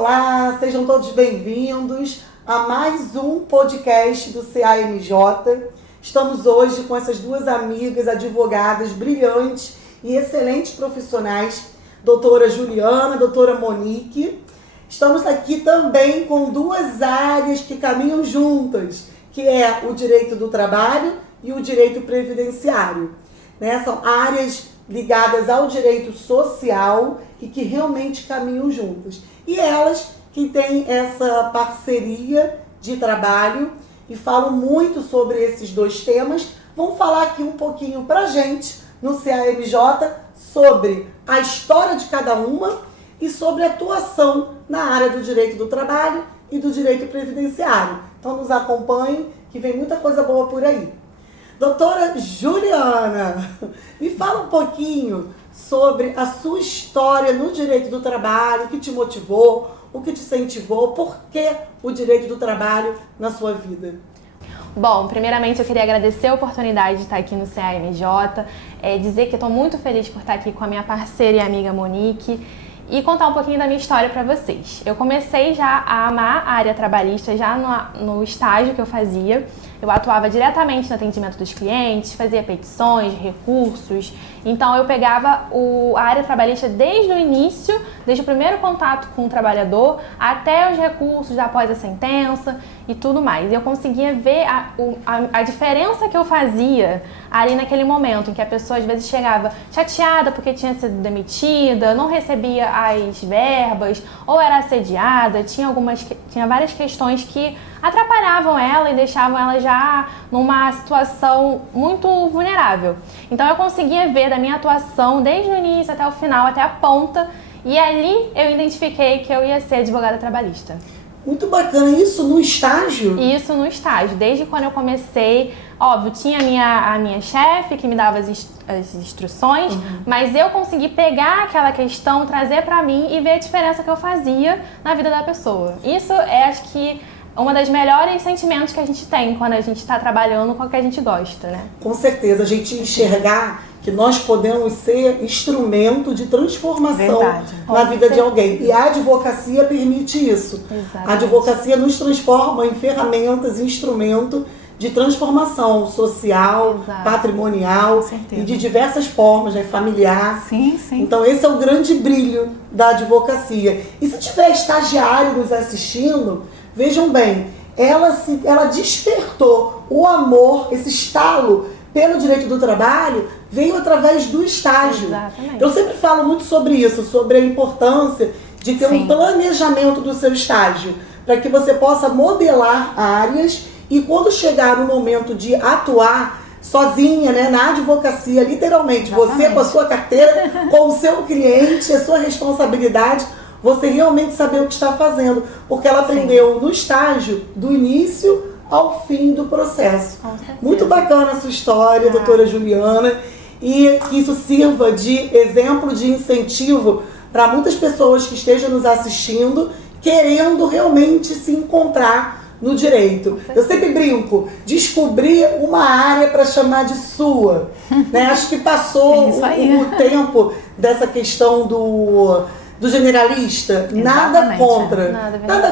Olá, sejam todos bem-vindos a mais um podcast do CAMJ. Estamos hoje com essas duas amigas, advogadas brilhantes e excelentes profissionais, doutora Juliana, doutora Monique. Estamos aqui também com duas áreas que caminham juntas, que é o direito do trabalho e o direito previdenciário. São áreas ligadas ao direito social e que realmente caminham juntas. E elas que têm essa parceria de trabalho e falam muito sobre esses dois temas, vão falar aqui um pouquinho pra gente no CAMJ sobre a história de cada uma e sobre a atuação na área do direito do trabalho e do direito previdenciário. Então nos acompanhem que vem muita coisa boa por aí. Doutora Juliana, me fala um pouquinho sobre a sua história no direito do trabalho, o que te motivou, o que te incentivou, por que o direito do trabalho na sua vida? Bom, primeiramente eu queria agradecer a oportunidade de estar aqui no CAMJ, dizer que eu estou muito feliz por estar aqui com a minha parceira e amiga Monique e contar um pouquinho da minha história para vocês. Eu comecei já a amar a área trabalhista já no estágio que eu fazia. Eu atuava diretamente no atendimento dos clientes, fazia petições, recursos. Então eu pegava a área trabalhista desde o início, desde o primeiro contato com o trabalhador, até os recursos após a sentença e tudo mais. E eu conseguia ver a diferença que eu fazia ali naquele momento, em que a pessoa às vezes chegava chateada porque tinha sido demitida, não recebia as verbas, ou era assediada, tinha várias questões que atrapalhavam ela e deixavam ela já numa situação muito vulnerável. Então eu conseguia ver da minha atuação desde o início até o final, até a ponta, e ali eu identifiquei que eu ia ser advogada trabalhista. Muito bacana, isso no estágio? Isso no estágio, desde quando eu comecei, óbvio, tinha a minha chefe que me dava as instruções, mas eu consegui pegar aquela questão, trazer pra mim e ver a diferença que eu fazia na vida da pessoa. Isso acho que uma das melhores sentimentos que a gente tem quando a gente está trabalhando com o que a gente gosta, né? Com certeza, a gente enxergar que nós podemos ser instrumento de transformação na vida de alguém. E a advocacia permite isso. Exatamente. A advocacia nos transforma em ferramentas, instrumento de transformação social, patrimonial e de diversas formas, familiar. Sim. Então esse é o grande brilho da advocacia. E se tiver estagiário nos assistindo, vejam bem, ela despertou o amor, esse estalo pelo direito do trabalho, veio através do estágio. Exatamente. Eu sempre falo muito sobre isso, sobre a importância de ter um planejamento do seu estágio, para que você possa modelar áreas e quando chegar no momento de atuar sozinha, na advocacia, literalmente, você com a sua carteira, com o seu cliente, a sua responsabilidade, você realmente saber o que está fazendo, porque ela aprendeu no estágio, do início ao fim do processo. Muito bacana a sua história, doutora Juliana, e que isso sirva de exemplo, de incentivo para muitas pessoas que estejam nos assistindo, querendo realmente se encontrar no direito. Eu sempre brinco, descobrir uma área para chamar de sua. Acho que passou o tempo dessa questão do generalista. Nada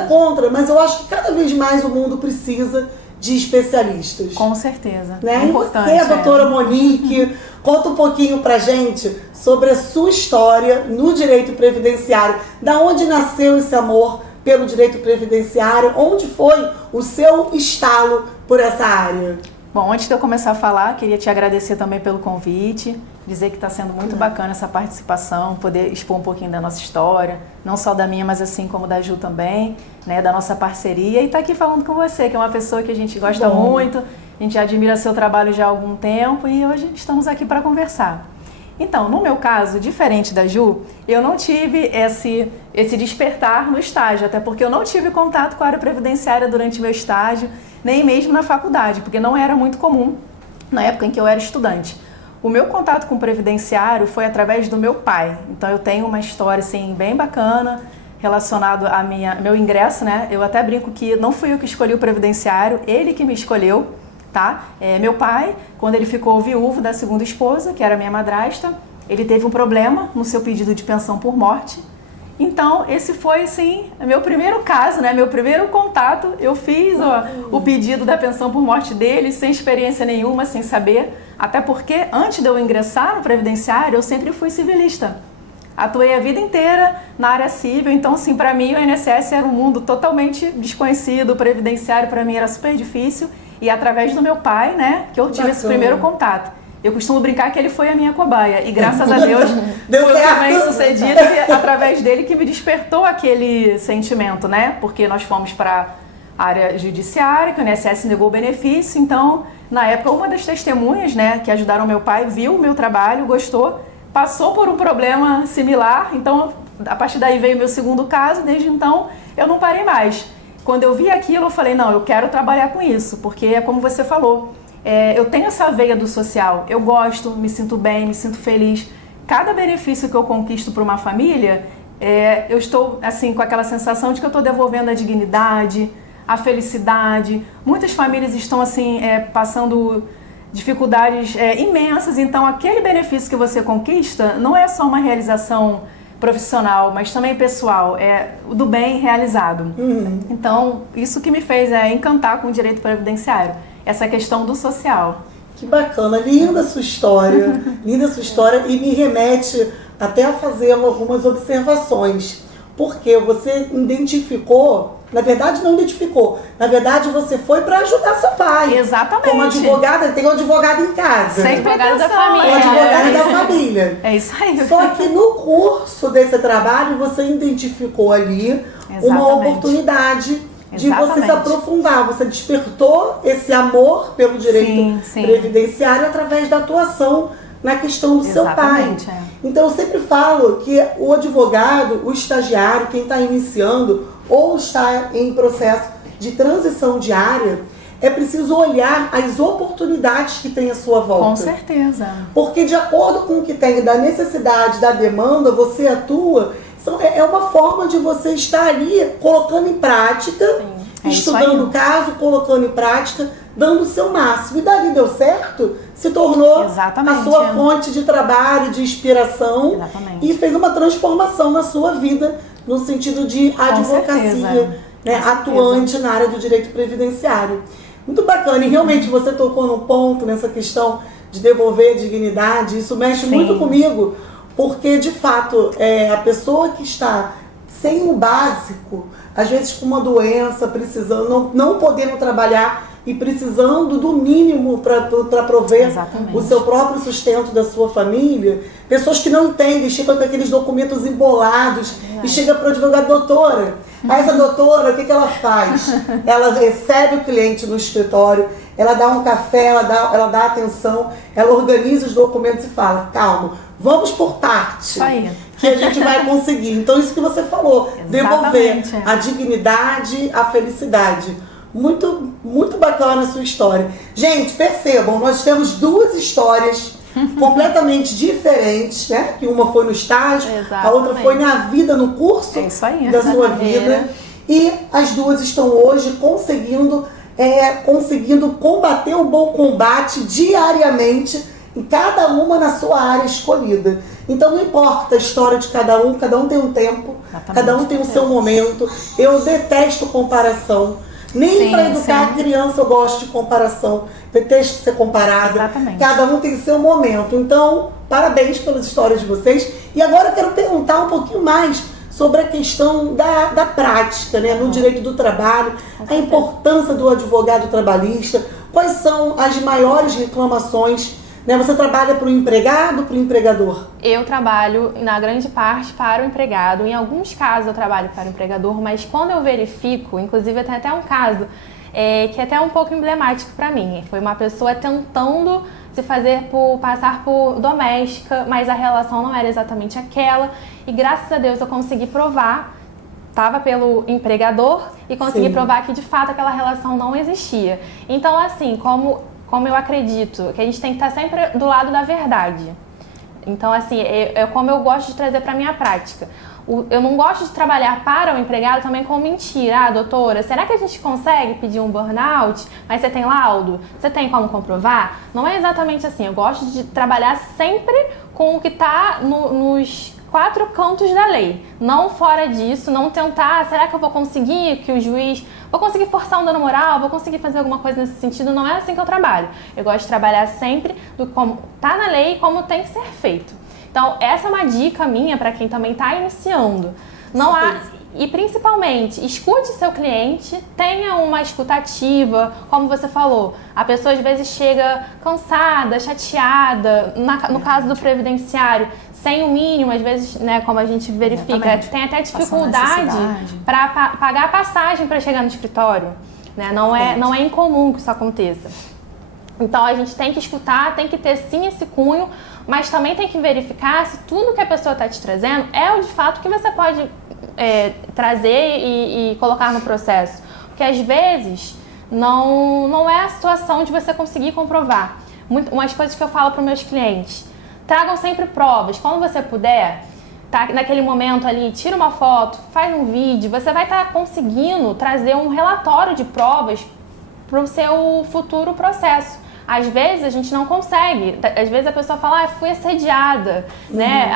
contra, mas eu acho que cada vez mais o mundo precisa de especialistas. Com certeza. É importante. E você, doutora Monique, conta um pouquinho pra gente sobre a sua história no direito previdenciário. Da onde nasceu esse amor pelo direito previdenciário? Onde foi o seu estalo por essa área? Bom, antes de eu começar a falar, queria te agradecer também pelo convite, dizer que está sendo muito bacana essa participação, poder expor um pouquinho da nossa história, não só da minha, mas assim como da Ju também, da nossa parceria, e estar aqui falando com você, que é uma pessoa que a gente gosta muito, a gente admira seu trabalho já há algum tempo e hoje estamos aqui para conversar. Então, no meu caso, diferente da Ju, eu não tive esse despertar no estágio, até porque eu não tive contato com a área previdenciária durante meu estágio, nem mesmo na faculdade, porque não era muito comum na época em que eu era estudante. O meu contato com o previdenciário foi através do meu pai, então eu tenho uma história assim, bem bacana relacionado a meu ingresso, Eu até brinco que não fui eu que escolhi o previdenciário, ele que me escolheu. Meu pai, quando ele ficou viúvo da segunda esposa, que era minha madrasta, ele teve um problema no seu pedido de pensão por morte Então, esse foi, assim, meu primeiro caso, né? Meu primeiro contato. Eu fiz o pedido da pensão por morte dele, sem experiência nenhuma, sem saber. Até porque, antes de eu ingressar no previdenciário, eu sempre fui civilista. Atuei a vida inteira na área civil, então, assim, para mim o INSS era um mundo totalmente desconhecido, o previdenciário para mim era super difícil, e através do meu pai, né, que eu tive esse primeiro contato. Eu costumo brincar que ele foi a minha cobaia, e graças a Deus Deu foi certo. bem sucedido, e através dele que me despertou aquele sentimento, né, porque nós fomos para a área judiciária, que o INSS negou o benefício, então, na época, uma das testemunhas, né, que ajudaram meu pai, viu o meu trabalho, gostou, passou por um problema similar, então a partir daí veio meu segundo caso, desde então eu não parei mais. Quando eu vi aquilo, eu falei, não, eu quero trabalhar com isso, porque é como você falou, eu tenho essa veia do social, eu gosto, me sinto bem, me sinto feliz. Cada benefício que eu conquisto para uma família, eu estou assim com aquela sensação de que eu estou devolvendo a dignidade, a felicidade. Muitas famílias estão assim passando dificuldades imensas, então aquele benefício que você conquista não é só uma realização profissional, mas também pessoal, é do bem realizado. Então, isso que me fez encantar com o direito previdenciário, essa questão do social. Que bacana, linda sua história, e me remete até a fazer algumas observações, porque você identificou. Na verdade, não identificou. Na verdade, você foi para ajudar seu pai. Exatamente. Como advogada, tem um advogado em casa. Sem Advogado da proteção. família. Um advogado da família. É isso aí. Só que no curso desse trabalho, você identificou ali uma oportunidade de você se aprofundar. Você despertou esse amor pelo direito previdenciário através da atuação na questão do seu pai. Então, eu sempre falo que o advogado, o estagiário, quem está iniciando ou está em processo de transição de área, é preciso olhar as oportunidades que tem à sua volta. Com certeza. Porque de acordo com o que tem da necessidade, da demanda, você atua. É uma forma de você estar ali colocando em prática, estudando o caso, colocando em prática, dando o seu máximo. E dali deu certo, se tornou a sua fonte de trabalho, de inspiração. E fez uma transformação na sua vida, no sentido de advocacia, né, atuante na área do direito previdenciário. Muito bacana, e realmente você tocou num ponto nessa questão de devolver a dignidade, isso mexe muito comigo, porque de fato a pessoa que está sem o básico, às vezes com uma doença, precisando, não podendo trabalhar e precisando do mínimo para prover o seu próprio sustento da sua família, pessoas que não entendem, chegam com aqueles documentos embolados e chega para o advogado, doutora, essa doutora, o que ela faz? Ela recebe o cliente no escritório, ela dá um café, ela dá atenção, ela organiza os documentos e fala, calma, vamos por parte, que a gente vai conseguir. Então isso que você falou, devolver a dignidade, a felicidade. Muito, muito bacana a sua história. Gente, percebam, nós temos duas histórias completamente diferentes, né? Que uma foi no estágio, a outra foi na vida, no curso da sua vida. E as duas estão hoje conseguindo combater o bom combate diariamente, em cada uma na sua área escolhida. Então não importa a história de cada um tem um tempo, cada um tem o seu momento. Eu detesto comparação. Nem para educar a criança eu gosto de comparação. Detesto ser comparada. Cada um tem seu momento. Então, parabéns pelas histórias de vocês. E agora eu quero perguntar um pouquinho mais sobre a questão da prática, né, no direito do trabalho, a importância do advogado trabalhista, quais são as maiores reclamações. Né? Você trabalha para o empregado, para o empregador? Eu trabalho, na grande parte, para o empregado. Em alguns casos eu trabalho para o empregador, mas quando eu verifico, inclusive tem até um caso que é até um pouco emblemático para mim. Foi uma pessoa tentando se passar por doméstica, mas a relação não era exatamente aquela. E graças a Deus eu consegui provar, estava pelo empregador, e consegui provar que de fato aquela relação não existia. Então assim, como eu acredito que a gente tem que estar sempre do lado da verdade. Então, assim, como eu gosto de trazer para a minha prática. Eu não gosto de trabalhar para o empregado também com mentira. Ah, doutora, será que a gente consegue pedir um burnout? Mas você tem laudo? Você tem como comprovar? Não é exatamente assim. Eu gosto de trabalhar sempre com o que está nos 4 cantos da lei, não fora disso, não tentar, será que eu vou conseguir que o juiz, vou conseguir forçar um dano moral, vou conseguir fazer alguma coisa nesse sentido, não é assim que eu trabalho. Eu gosto de trabalhar sempre do como tá na lei e como tem que ser feito. Então, essa é uma dica minha para quem também está iniciando. Não há, e principalmente, escute seu cliente, tenha uma escuta ativa, como você falou. A pessoa às vezes chega cansada, chateada, no caso do previdenciário, sem o mínimo, às vezes, né, como a gente verifica, Exatamente. tem até dificuldade para pagar a passagem para chegar no escritório. Né? Não é incomum que isso aconteça. Então a gente tem que escutar, tem que ter sim esse cunho, mas também tem que verificar se tudo que a pessoa está te trazendo é o de fato que você pode trazer e colocar no processo. Porque às vezes não é a situação de você conseguir comprovar. Umas coisas que eu falo para os meus clientes: tragam sempre provas. Quando você puder, tá naquele momento ali, tira uma foto, faz um vídeo, você vai estar conseguindo trazer um relatório de provas para o seu futuro processo. Às vezes a gente não consegue, às vezes a pessoa fala, fui assediada, né?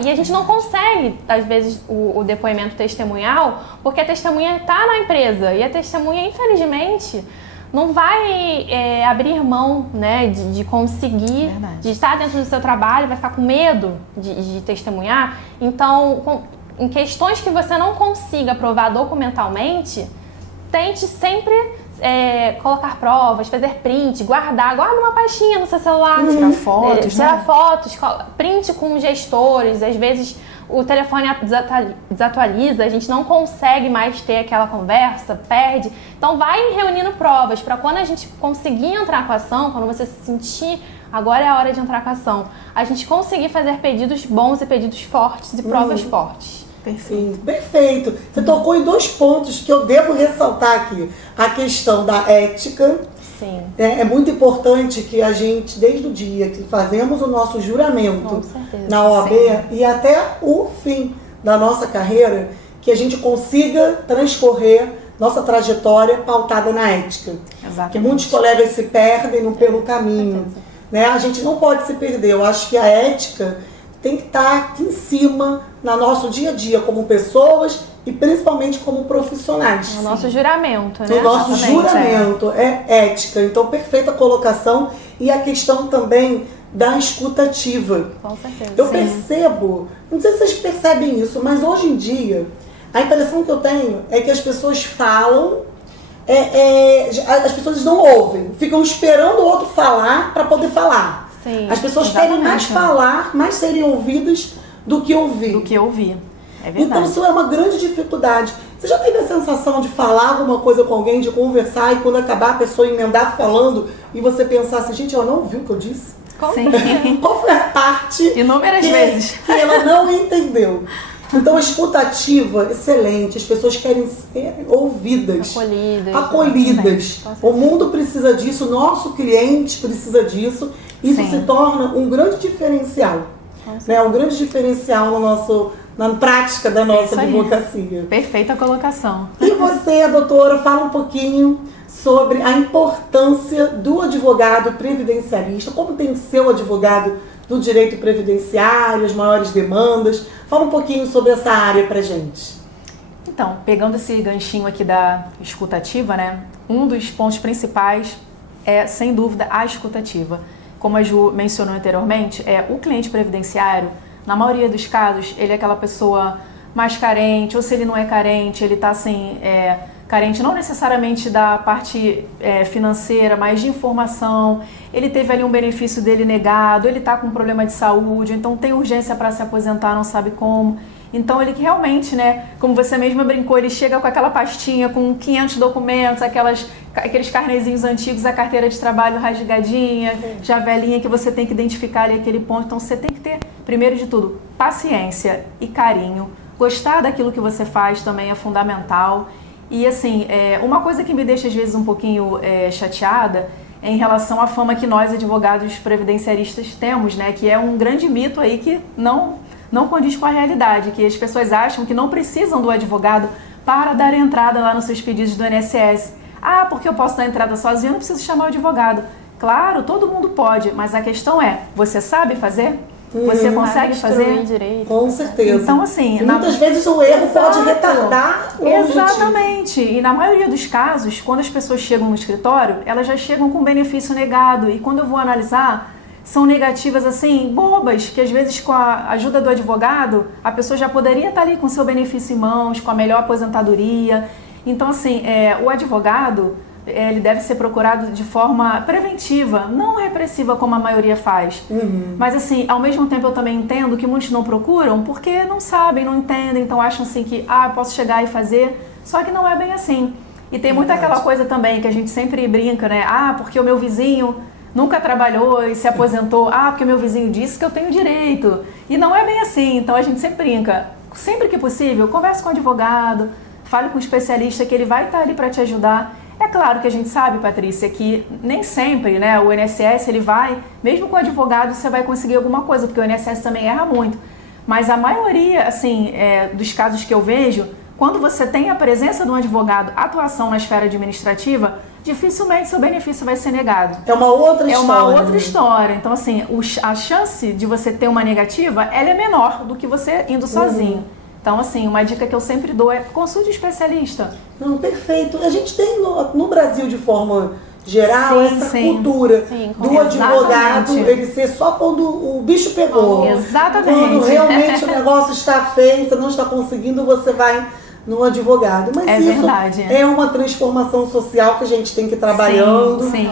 E a gente não consegue, às vezes, o depoimento testemunhal, porque a testemunha está na empresa e a testemunha, infelizmente, não vai abrir mão, né, de conseguir, de estar dentro do seu trabalho, vai ficar com medo de testemunhar. Então, em questões que você não consiga provar documentalmente, tente sempre colocar provas, fazer print, guarda uma pastinha no seu celular, tirar fotos, print com gestores. Às vezes o telefone desatualiza, a gente não consegue mais ter aquela conversa, perde. Então vai reunindo provas para quando a gente conseguir entrar com a ação, quando você se sentir agora é a hora de entrar com a ação, a gente conseguir fazer pedidos bons e pedidos fortes e provas fortes. Perfeito. Perfeito. Você tocou em 2 pontos que eu devo ressaltar aqui. A questão da ética. Sim. É muito importante que a gente, desde o dia que fazemos o nosso juramento na OAB e até o fim da nossa carreira, que a gente consiga transcorrer nossa trajetória pautada na ética. Exatamente. Porque muitos colegas se perdem pelo caminho. Né? A gente não pode se perder. Eu acho que a ética tem que estar aqui em cima no nosso dia a dia, como pessoas e principalmente como profissionais. O nosso juramento, né? O nosso juramento é ética. Então, perfeita colocação. E a questão também da escuta ativa. Com certeza. Eu percebo, não sei se vocês percebem isso, mas hoje em dia, a impressão que eu tenho é que as pessoas falam, as pessoas não ouvem, ficam esperando o outro falar para poder falar. Sim, as pessoas querem mais falar, mais serem ouvidas do que ouvir. É verdade. Então isso é uma grande dificuldade. Você já teve a sensação de falar alguma coisa com alguém, de conversar e quando acabar a pessoa emendar falando e você pensar assim, gente, ela não ouviu o que eu disse? Sim. Qual foi a parte Inúmeras vezes que ela não entendeu? Então a escuta ativa, excelente, as pessoas querem ser ouvidas, acolhidas. O mundo precisa disso, o nosso cliente precisa disso. Isso se torna um grande diferencial, né? Um grande diferencial na prática da nossa advocacia. Perfeita colocação. E você, doutora, fala um pouquinho sobre a importância do advogado previdenciarista, como tem que ser o advogado do direito previdenciário, as maiores demandas. Fala um pouquinho sobre essa área pra gente. Então, pegando esse ganchinho aqui da escutativa, né? Um dos pontos principais é, sem dúvida, a escutativa. Como a Ju mencionou anteriormente, o cliente previdenciário, na maioria dos casos, ele é aquela pessoa mais carente, ou se ele não é carente, ele está assim, carente não necessariamente da parte financeira, mas de informação. Ele teve ali um benefício dele negado, ele está com um problema de saúde, então tem urgência para se aposentar, não sabe como. Então ele realmente, né, como você mesma brincou, ele chega com aquela pastinha com 500 documentos, aqueles carnezinhos antigos, a carteira de trabalho rasgadinha, já velhinha, que você tem que identificar ali aquele ponto. Então você tem que ter, primeiro de tudo, paciência e carinho. Gostar daquilo que você faz também é fundamental. E assim, uma coisa que me deixa às vezes um pouquinho chateada é em relação à fama que nós, advogados previdenciaristas, temos, né, que é um grande mito aí que não condiz com a realidade, que as pessoas acham que não precisam do advogado para dar entrada lá nos seus pedidos do INSS. Ah, porque eu posso dar entrada sozinho, eu não preciso chamar o advogado. Claro, todo mundo pode, mas a questão é, você sabe fazer? Você consegue fazer? Direito. Com certeza. Então, assim, muitas vezes o erro pode retardar o objetivo. Exatamente. E na maioria dos casos, quando as pessoas chegam no escritório, elas já chegam com benefício negado. E quando eu vou analisar, são negativas assim, bobas, que às vezes com a ajuda do advogado, a pessoa já poderia estar ali com seu benefício em mãos, com a melhor aposentadoria. Então, assim, o advogado, ele deve ser procurado de forma preventiva, não repressiva como a maioria faz. Mas, assim, ao mesmo tempo eu também entendo que muitos não procuram porque não sabem, não entendem, então acham assim que, eu posso chegar e fazer, só que não é bem assim. E tem muito aquela coisa também que a gente sempre brinca, né? Porque o meu vizinho nunca trabalhou e se aposentou. Porque o meu vizinho disse que eu tenho direito. E não é bem assim. Então a gente sempre brinca. Sempre que possível, converse com o advogado, fale com o especialista que ele vai estar ali para te ajudar. É claro que a gente sabe, Patrícia, que nem sempre, né, o INSS, ele vai, mesmo com o advogado, você vai conseguir alguma coisa, porque o INSS também erra muito. Mas a maioria, assim, dos casos que eu vejo, quando você tem a presença de um advogado, atuação na esfera administrativa, dificilmente seu benefício vai ser negado. É uma outra história. É uma outra história. Então, assim, a chance de você ter uma negativa, ela é menor do que você indo sozinho. Então, assim, uma dica que eu sempre dou é consulte um especialista. Não, perfeito. A gente tem no Brasil, de forma geral, essa cultura do advogado, ele ser só quando o bicho pegou. Exatamente. Quando realmente o negócio está feio, você não está conseguindo, você vai no advogado. Mas isso verdade. É uma transformação social que a gente tem que ir trabalhando. Sim.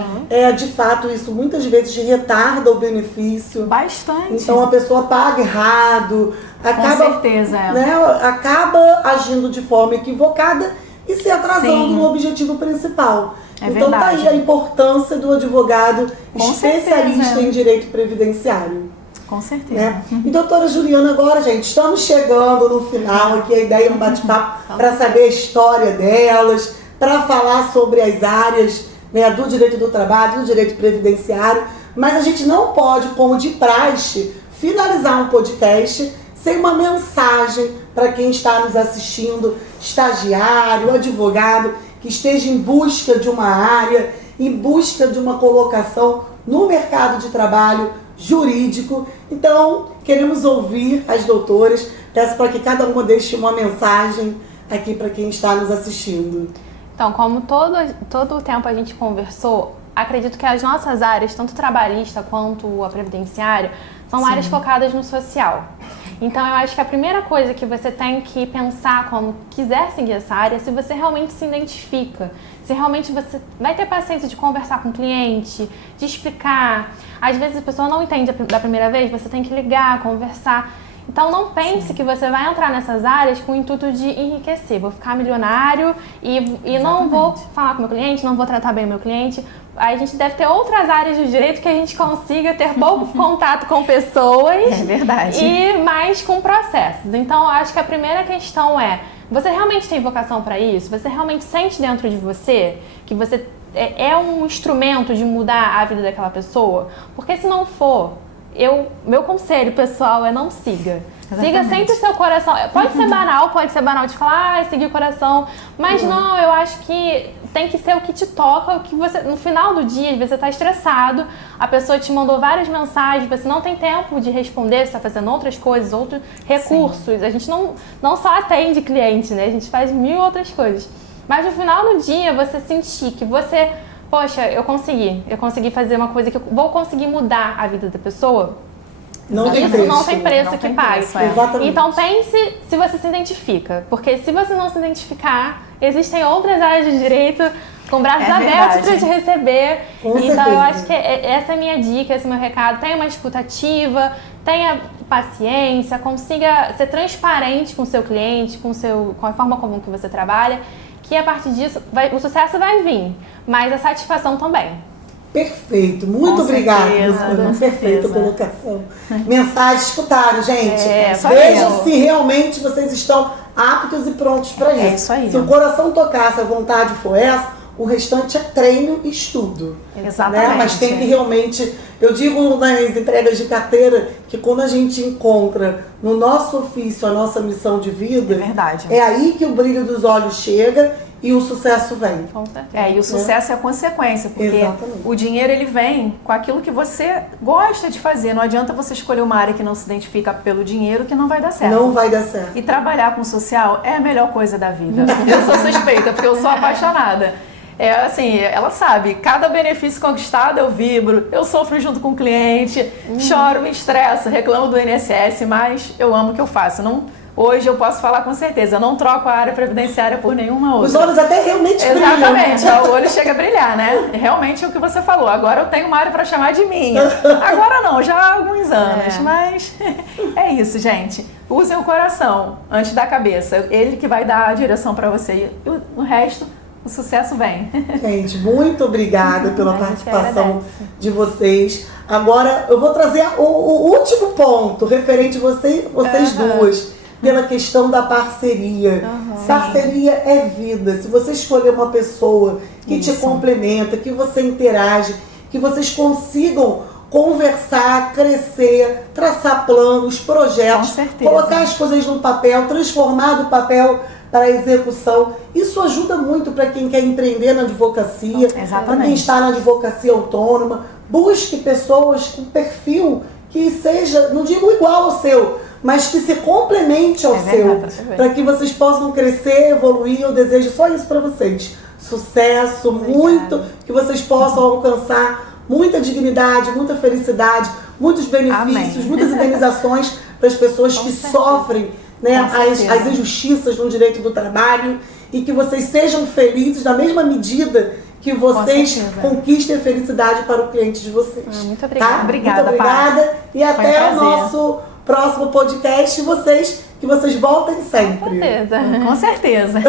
De fato, isso muitas vezes retarda o benefício. Bastante. Então a pessoa paga errado, acaba, com certeza, acaba agindo de forma equivocada e se atrasando no objetivo principal. Então tá aí a importância do advogado especialista em direito previdenciário. Com certeza. E doutora Juliana, agora, gente, estamos chegando no final aqui, a ideia é um bate-papo para saber a história delas, para falar sobre as áreas, né, do direito do trabalho, do direito previdenciário, mas a gente não pode, como de praxe, finalizar um podcast sem uma mensagem para quem está nos assistindo, estagiário, advogado, que esteja em busca de uma área, em busca de uma colocação no mercado de trabalho jurídico. Então, queremos ouvir as doutoras. Peço para que cada uma deixe uma mensagem aqui para quem está nos assistindo. Então, como todo o tempo a gente conversou, acredito que as nossas áreas, tanto trabalhista quanto a previdenciária, são áreas focadas no social. Então, eu acho que a primeira coisa que você tem que pensar quando quiser seguir essa área é se você realmente se identifica, se realmente você vai ter paciência de conversar com o cliente, de explicar. Às vezes a pessoa não entende da primeira vez, você tem que ligar, conversar. Então não pense que você vai entrar nessas áreas com o intuito de enriquecer. Vou ficar milionário e não vou falar com o meu cliente, não vou tratar bem o meu cliente. Aí a gente deve ter outras áreas do direito que a gente consiga ter pouco contato com pessoas. É verdade. E mais com processos. Então eu acho que a primeira questão é: você realmente tem vocação para isso? Você realmente sente dentro de você que você é um instrumento de mudar a vida daquela pessoa? Porque se não for, meu conselho pessoal é não siga. Exatamente. Siga sempre o seu coração. Pode ser banal de falar, seguir o coração, mas não, eu acho que tem que ser o que te toca, o que você, no final do dia, você está estressado, a pessoa te mandou várias mensagens, você não tem tempo de responder, você está fazendo outras coisas, outros recursos. A gente não só atende cliente, né? A gente faz 1000 outras coisas. Mas no final do dia, você sentir que você, poxa, eu consegui fazer uma coisa que eu vou conseguir mudar a vida da pessoa. Não tem preço que pague. Exatamente. Então pense se você se identifica. Porque se você não se identificar, existem outras áreas de direito com braços abertos para te receber. Então eu acho que essa é a minha dica, esse é o meu recado. Tenha uma escuta ativa, tenha paciência, consiga ser transparente com o seu cliente, com a forma como que você trabalha, que a partir disso o sucesso vai vir, mas a satisfação também. Perfeito, muito obrigada. Perfeita colocação. Mensagem escutaram, gente. Vejam se realmente vocês estão aptos e prontos para isso. Isso aí. Se o coração tocar, se a vontade for essa, o restante é treino e estudo. Exatamente. Né? Mas tem que realmente, eu digo nas entregas de carteira, que quando a gente encontra no nosso ofício a nossa missão de vida, é verdade. É aí que o brilho dos olhos chega e o sucesso vem. Com certeza. E o sucesso é a consequência, porque Exatamente. o dinheiro ele vem com aquilo que você gosta de fazer. Não adianta você escolher uma área que não se identifica pelo dinheiro que não vai dar certo. Não vai dar certo. E trabalhar com social é a melhor coisa da vida. Eu sou suspeita, porque eu sou apaixonada. Assim, ela sabe, cada benefício conquistado eu vibro, eu sofro junto com o cliente, choro, me estresso, reclamo do INSS, mas eu amo o que eu faço. Hoje eu posso falar com certeza, eu não troco a área previdenciária por nenhuma outra. Os olhos até realmente brilham. Exatamente, o olho chega a brilhar, né? Realmente é o que você falou. Agora eu tenho uma área para chamar de minha. Agora não, já há alguns anos. Mas é isso, gente. Usem o coração antes da cabeça. Ele que vai dar a direção para você. E o resto, o sucesso vem. Gente, muito obrigada pela participação de vocês. Agora eu vou trazer o último ponto referente a vocês duas. Pela questão da parceria. Parceria é vida. Se você escolher uma pessoa que te complementa, que você interage, que vocês consigam conversar, crescer, traçar planos, projetos, colocar as coisas no papel, transformar do papel para a execução. Isso ajuda muito para quem quer empreender na advocacia, para quem está na advocacia autônoma. Busque pessoas com perfil que seja, não digo igual ao seu, mas que se complemente ao seu, para que vocês possam crescer, evoluir. Eu desejo só isso para vocês. Sucesso, muito, que vocês possam alcançar muita dignidade, muita felicidade, muitos benefícios, muitas indenizações para as pessoas que sofrem, né, as injustiças no direito do trabalho, e que vocês sejam felizes na mesma medida que vocês conquistem a felicidade para o cliente de vocês. Muito obrigada. Tá? Muito obrigada. E até o nosso próximo podcast. Que vocês voltem sempre. Com certeza. Com certeza.